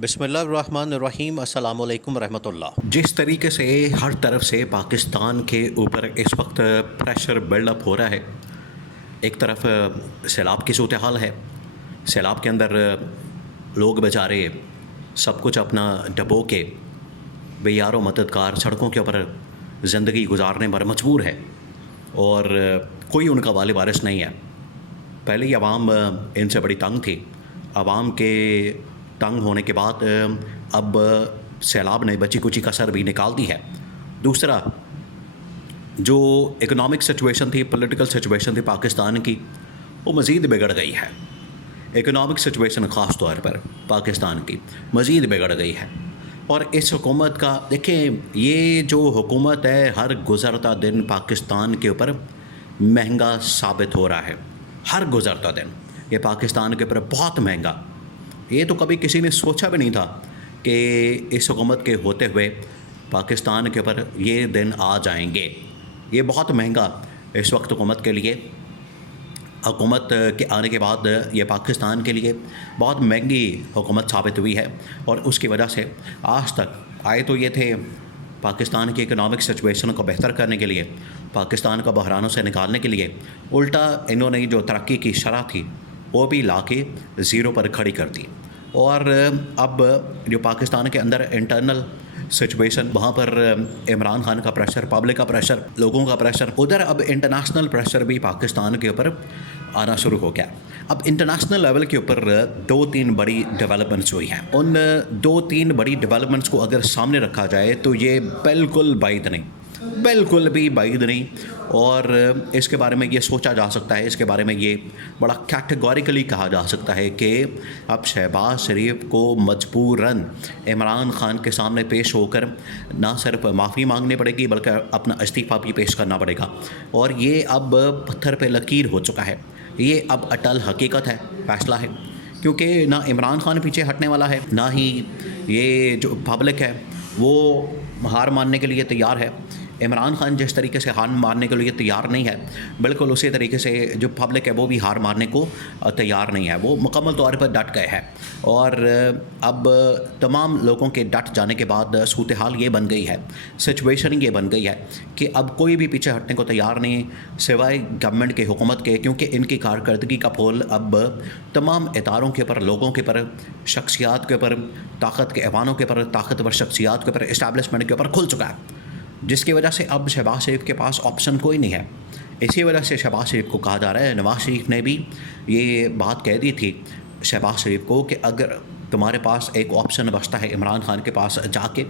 बिस्मिल्लाहिर्रहमानिर्रहीम अस्सलामु अलैकुम रहमतुल्लाह। जिस तरीके से हर तरफ से पाकिस्तान के ऊपर इस वक्त प्रेशर बिल्डअप हो रहा है, एक तरफ सैलाब की सूरत हाल है। सैलाब के अंदर लोग बेचारे सब कुछ अपना डबो के बेयारो मददगार सड़कों के ऊपर ज़िंदगी गुजारने पर मजबूर है और कोई उनका वाले वारिस नहीं है। पहले ही आवाम इनसे बड़ी तंग थी। आवाम के तंग होने के बाद अब सैलाब ने बची कुची कसर भी निकाल दी है। दूसरा, जो इकोनॉमिक सिचुएशन थी, पॉलिटिकल सिचुएशन थी पाकिस्तान की, वो मज़ीद बिगड़ गई है। इकोनॉमिक सिचुएशन ख़ास तौर पर पाकिस्तान की मज़ीद बिगड़ गई है। और इस हुकूमत का देखें, ये जो हुकूमत है हर गुज़रता दिन पाकिस्तान के ऊपर महंगा साबित हो रहा है। हर गुज़रता दिन ये पाकिस्तान के ऊपर बहुत महंगा। ये तो कभी किसी ने सोचा भी नहीं था कि इस हुकूमत के होते हुए पाकिस्तान के ऊपर ये दिन आ जाएंगे। ये बहुत महंगा इस वक्त हुकूमत के लिए, हुकूमत के आने के बाद ये पाकिस्तान के लिए बहुत महंगी हुकूमत साबित हुई है। और उसकी वजह से आज तक आए तो ये थे पाकिस्तान की इकोनॉमिक सिचुएशन को बेहतर करने के लिए, पाकिस्तान को बहरानों से निकालने के लिए। उल्टा इन्होंने जो तरक्की की शरह थी वो भी ला के ज़ीरो पर खड़ी कर दी। और अब जो पाकिस्तान के अंदर इंटरनल सिचुएशन, वहाँ पर इमरान खान का प्रेशर, पब्लिक का प्रेशर, लोगों का प्रेशर, उधर अब इंटरनेशनल प्रेशर भी पाकिस्तान के ऊपर आना शुरू हो गया। अब इंटरनेशनल लेवल के ऊपर 2-3 बड़ी डेवलपमेंट्स हुई हैं। उन 2-3 बड़ी डेवलपमेंट्स को अगर सामने रखा जाए तो ये बिल्कुल बाइद नहीं, बिल्कुल भी बाइद नहीं। और इसके बारे में ये सोचा जा सकता है, इसके बारे में ये बड़ा कैटेगोरिकली कहा जा सकता है कि अब शहबाज शरीफ को मजबूरन इमरान खान के सामने पेश होकर ना सिर्फ माफ़ी मांगनी पड़ेगी बल्कि अपना इस्तीफ़ा भी पेश करना पड़ेगा। और ये अब पत्थर पे लकीर हो चुका है, ये अब अटल हकीकत है, फैसला है। क्योंकि ना इमरान खान पीछे हटने वाला है, ना ही ये जो पब्लिक है वो हार मानने के लिए तैयार है। इमरान खान जिस तरीके से हार मारने के लिए तैयार नहीं है, बिल्कुल उसी तरीके से जो पब्लिक है वो भी हार मारने को तैयार नहीं है। वो मुकम्मल तौर पर डट गए हैं। और अब तमाम लोगों के डट जाने के बाद सूरत हाल ये बन गई है, सिचुएशन ये बन गई है कि अब कोई भी पीछे हटने को तैयार नहीं सिवाय गवर्नमेंट के, हुकूमत के। क्योंकि इनकी कारकर्दगी का पोल अब तमाम इदारों के ऊपर, लोगों के ऊपर, शख्सियात के ऊपर, ताकत के ऐवानों के ऊपर, ताकतवर शख्सियात के ऊपर, इस्टेब्लिशमेंट के ऊपर खुल चुका है, जिसकी वजह से अब शहबाज शरीफ के पास ऑप्शन कोई नहीं है। इसी वजह से शहबाज शरीफ को कहा जा रहा है, नवाज़ शरीफ ने भी ये बात कह दी थी शहबाज शरीफ को कि अगर तुम्हारे पास एक ऑप्शन बचता है इमरान खान के पास जाके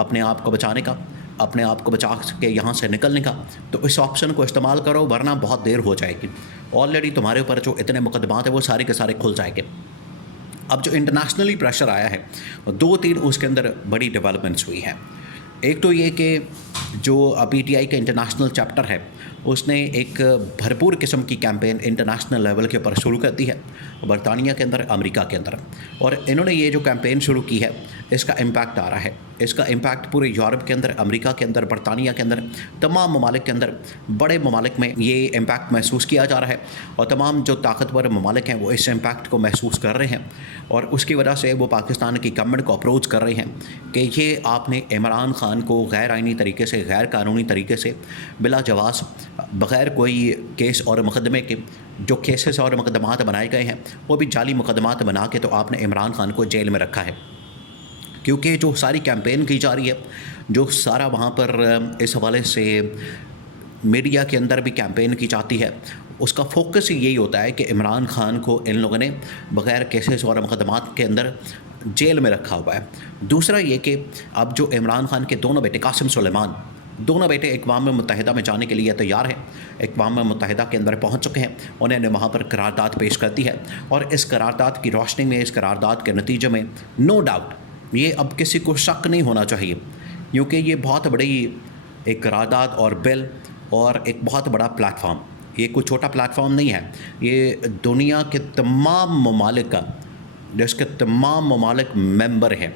अपने आप को बचाने का, अपने आप को बचा के यहाँ से निकलने का, तो इस ऑप्शन को इस्तेमाल करो वरना बहुत देर हो जाएगी। ऑलरेडी तुम्हारे ऊपर जो इतने मुकदमात हैं वो सारे के सारे खुल जाएंगे। अब जो इंटरनेशनली प्रेशर आया है 2-3 उसके अंदर बड़ी डेवलपमेंट्स हुई हैं। एक तो ये कि जो PTI का इंटरनेशनल चैप्टर है उसने एक भरपूर किस्म की कैंपेन इंटरनेशनल लेवल के ऊपर शुरू कर दी है, बरतानिया के अंदर, अमेरिका के अंदर। और इन्होंने ये जो कैंपेन शुरू की है इसका इम्पैक्ट आ रहा है। इसका इम्पैक्ट पूरे यूरोप के अंदर, अमेरिका के अंदर, बरतानिया के अंदर, तमाम ममालिक के अंदर, बड़े ममालिक में ये इम्पैक्ट महसूस किया जा रहा है। और तमाम जो ताकतवर ममालिक हैं वो इस इम्पैक्ट को महसूस कर रहे हैं। और उसकी वजह से वो पाकिस्तान की गवर्नमेंट को अप्रोच कर रहे हैं कि ये आपने इमरान खान को गैर आइनी तरीके से, गैर कानूनी तरीके से, बिला जवाज़, बग़ैर कोई केस और मुकदमे के, जो केसेस और मुकदमात बनाए गए हैं वो भी जाली मुकदमात बना के तो आपने इमरान खान को जेल में रखा है। क्योंकि जो सारी कैंपेन की जा रही है, जो सारा वहाँ पर इस हवाले से मीडिया के अंदर भी कैंपेन की जाती है, उसका फोकस ही यही होता है कि इमरान खान को इन लोगों ने बग़ैर केसेस और मुकदमात के अंदर जेल में रखा हुआ है। दूसरा ये कि अब जो इमरान खान के दोनों बेटे कासिम सुलेमान, दोनों बेटे अक़वाम मुत्तहिदा में जाने के लिए तैयार हैं, अक़वाम मुत्तहिदा के अंदर पहुंच चुके हैं। उन्होंने वहाँ पर करारदाद पेश कर दी है और इस करारदाद की रोशनी में, इस करारदाद के नतीजे में नो डाउट ये अब किसी को शक नहीं होना चाहिए, क्योंकि ये बहुत बड़ी एक करारदाद और बिल और एक बहुत बड़ा प्लेटफॉर्म, ये कोई छोटा प्लेटफॉर्म नहीं है। ये दुनिया के तमाम ममालिक का, जिसके तमाम ममालिक मेंबर हैं,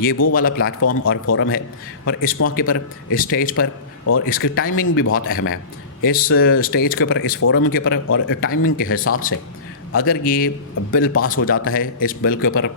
ये वो वाला प्लेटफॉर्म और फोरम है। और इस मौके पर, इस स्टेज पर, और इसकी टाइमिंग भी बहुत अहम है। इस स्टेज के ऊपर, इस फोरम के ऊपर और टाइमिंग के हिसाब से अगर ये बिल पास हो जाता है, इस बिल के ऊपर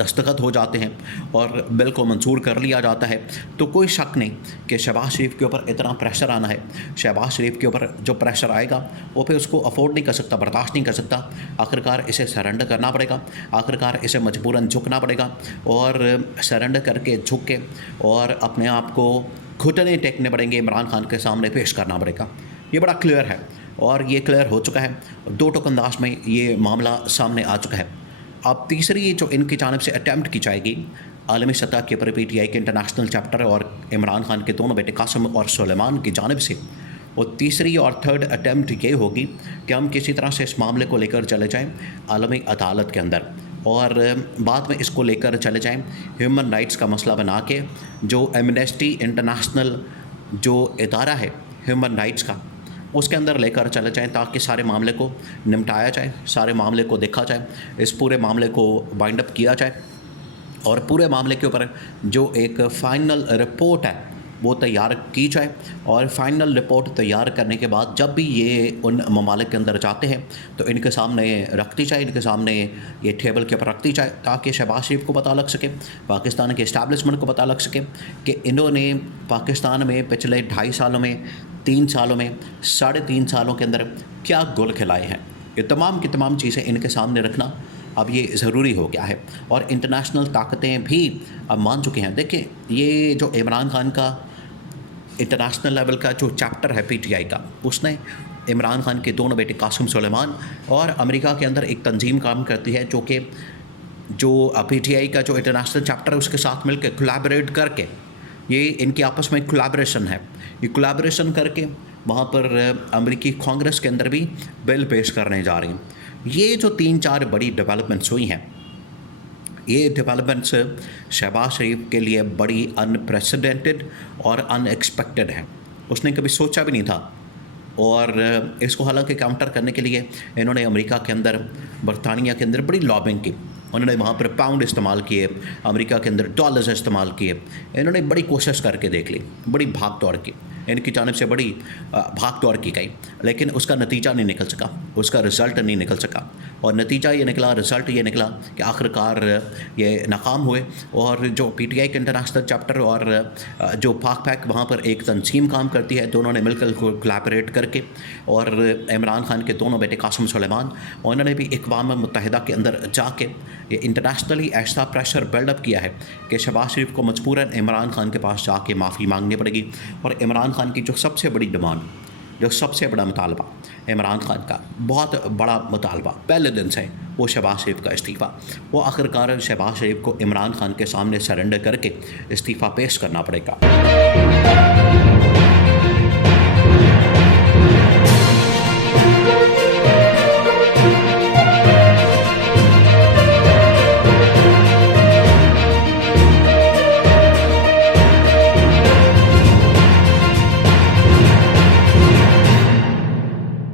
दस्तखत हो जाते हैं और बिल को मंजूर कर लिया जाता है, तो कोई शक नहीं कि शहबाज शरीफ के ऊपर इतना प्रेशर आना है। शहबाज शरीफ के ऊपर जो प्रेशर आएगा वो फिर उसको अफोर्ड नहीं कर सकता, बर्दाश्त नहीं कर सकता। आखिरकार इसे सरेंडर करना पड़ेगा, आखिरकार इसे मजबूरन झुकना पड़ेगा और सरेंडर करके झुक के और अपने आप को घुटने टेकने पड़ेंगे, इमरान खान के सामने पेश करना पड़ेगा। ये बड़ा क्लियर है और ये क्लियर हो चुका है, दो टोक अंदाज में ये मामला सामने आ चुका है। अब तीसरी जो इनकी जानिब से अटैम्प्ट की जाएगी आलमी सतह के ऊपर PTI के इंटरनेशनल चैप्टर और इमरान खान के दोनों बेटे कासिम और सुलेमान की जानिब से, और तीसरी और थर्ड अटैम्प्ट ये होगी कि हम किसी तरह से इस मामले को लेकर चले जाएं आलमी अदालत के अंदर और बाद में इसको लेकर चले जाएं ह्यूमन राइट्स का मसला बना के, जो एमनेस्टी इंटरनेशनल जो इदारा है ह्यूमन राइट्स का, उसके अंदर लेकर चले जाएं ताकि सारे मामले को निपटाया जाए, सारे मामले को देखा जाए, इस पूरे मामले को बाइंड अप किया जाए और पूरे मामले के ऊपर जो एक फ़ाइनल रिपोर्ट है वो तैयार की जाए। और फाइनल रिपोर्ट तैयार करने के बाद जब भी ये उन ममालिक के अंदर जाते हैं तो इनके सामने रख दी जाए, इनके सामने ये टेबल के ऊपर रख दी जाए ताकि शहबाज शरीफ को पता लग सके, पाकिस्तान के इस्टेब्लिशमेंट को पता लग सके कि इन्होंने पाकिस्तान में पिछले 2.5 सालों में, 3 सालों में, 3.5 सालों के अंदर क्या गुल खिलाए हैं। ये तमाम की तमाम चीज़ें इनके सामने रखना अब ये ज़रूरी हो गया है और इंटरनेशनल ताकतें भी अब मान चुकी हैं। देखिए, ये जो इमरान खान का इंटरनेशनल लेवल का जो चैप्टर है PTI का, उसने इमरान खान के दोनों बेटे कासिम सुलेमान और अमेरिका के अंदर एक तंजीम काम करती है जो कि PTI का जो इंटरनेशनल चैप्टर है उसके साथ मिलकर कोलैबोरेट करके, ये इनके आपस में कोलैबोरेशन है, ये कोलैबोरेशन करके वहाँ पर अमेरिकी कांग्रेस के अंदर भी बिल पेश करने जा रही हैं। ये जो 3-4 बड़ी डेवलपमेंट्स हुई हैं, ये डेवलपमेंट्स शहबाज शरीफ के लिए बड़ी अनप्रेसिडेंटेड और अनएक्सपेक्टेड है। उसने कभी सोचा भी नहीं था और इसको हालांकि काउंटर करने के लिए इन्होंने अमेरिका के अंदर, बरतानिया के अंदर बड़ी लॉबिंग की। उन्होंने वहाँ पर पाउंड इस्तेमाल किए, अमेरिका के अंदर डॉलर्स इस्तेमाल किए। इन्होंने बड़ी कोशिश करके देख ली, बड़ी भाग दौड़ की, इनकी जानिब से बड़ी भाग दौड़ की गई, लेकिन उसका नतीजा नहीं निकल सका, उसका रिज़ल्ट नहीं निकल सका। और नतीजा ये निकला, रिज़ल्ट ये निकला कि आखिरकार ये नाकाम हुए और जो PTI के इंटरनेशनल चैप्टर और जो पाक वहाँ पर एक तंजीम काम करती है, दोनों ने मिलकर कोलैबोरेट करके, और इमरान खान के दोनों बेटे कासिम सुलेमान, उन्होंने भी अक़वाम मुत्तहिदा के अंदर जाके ये इंटरनेशनली ऐसा प्रेशर बिल्डअप किया है कि शहबाज शरीफ को मजबूरन इमरान खान के पास जाके माफ़ी मांगनी पड़ेगी। और इमरान खान की जो सबसे बड़ी डिमांड, जो सबसे बड़ा मुतालबा इमरान खान का, बहुत बड़ा मुतालबा पहले दिन से, वो शहबाज शरीफ का इस्तीफ़ा, वो आखिरकार शहबाज शरीफ को इमरान खान के सामने सरेंडर करके इस्तीफ़ा पेश करना पड़ेगा।